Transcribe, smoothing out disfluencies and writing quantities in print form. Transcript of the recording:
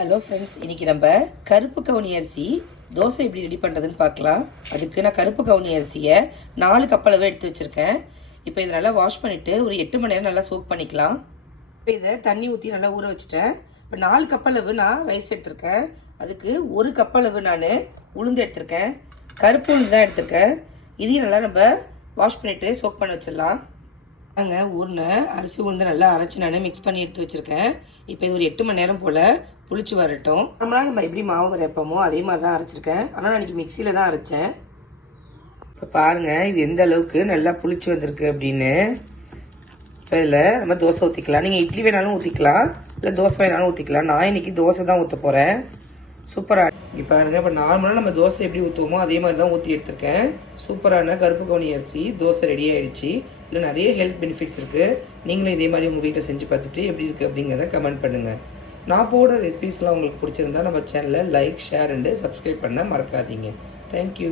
Hello friends, இன்றைக்கி நம்ம கருப்பு கவுனி அரிசி தோசை எப்படி ரெடி பண்ணுறதுன்னு பார்க்கலாம். அதுக்கு நான் கருப்பு கவுனி அரிசியை 4 கப் அளவு எடுத்து வச்சுருக்கேன். இப்போ இதை நல்லா வாஷ் பண்ணிவிட்டு ஒரு 8 மணி நேரம் நல்லா சோக் பண்ணிக்கலாம். இப்போ இதை தண்ணி ஊற்றி நல்லா ஊற வச்சுட்டேன். இப்போ 4 கப் அளவு நான் ரைஸ் எடுத்திருக்கேன். அதுக்கு 1 கப் அளவு நான் உளுந்து எடுத்திருக்கேன். கருப்பு உளுந்து தான் எடுத்திருக்கேன். இதையும் நல்லா நம்ம வாஷ் பண்ணிவிட்டு சோக் பண்ண வச்சிடலாம். நாங்கள் ஊர்ன அரிசி உளுந்து நல்லா அரைச்சி நான் மிக்ஸ் பண்ணி எடுத்து வச்சுருக்கேன். இப்போ இது ஒரு 8 மணி நேரம் போல் புளிச்சு வரட்டும். நம்ம எப்படி மாவு அரைப்போமோ அதே மாதிரி தான் அரைச்சிருக்கேன். ஆனால் நான் இன்றைக்கி மிக்சியில் தான் அரைச்சேன். இப்போ பாருங்கள் இது எந்த அளவுக்கு நல்லா புளிச்சு வந்திருக்கு அப்படின்னு. இப்போ இதில் நம்ம தோசை ஊற்றிக்கலாம். நீங்கள் இட்லி வேணாலும் ஊற்றிக்கலாம், இல்லை தோசை வேணாலும் ஊற்றிக்கலாம். நான் இன்றைக்கி தோசை தான் ஊற்ற போகிறேன். சூப்பராக இப்போ பாருங்கள். இப்போ நார்மலாக நம்ம தோசை எப்படி ஊற்றுவோமோ அதே மாதிரி தான் ஊற்றி எடுத்திருக்கேன். சூப்பரான கருப்பு கவுனி அரிசி தோசை ரெடி ஆகிடுச்சு. இதில் நிறைய ஹெல்த் பெனிஃபிட்ஸ் இருக்குது. நீங்களும் இதே மாதிரி உங்கள் வீட்டை செஞ்சு பார்த்துட்டு எப்படி இருக்குது அப்படிங்கிறத கமெண்ட் பண்ணுங்கள். நான் போடுற ரெசிபீஸ்லாம் உங்களுக்கு பிடிச்சிருந்தா நம்ம சேனலை லைக், ஷேர் அண்டு சப்ஸ்கிரைப் பண்ண மறக்காதீங்க. தேங்க்யூ.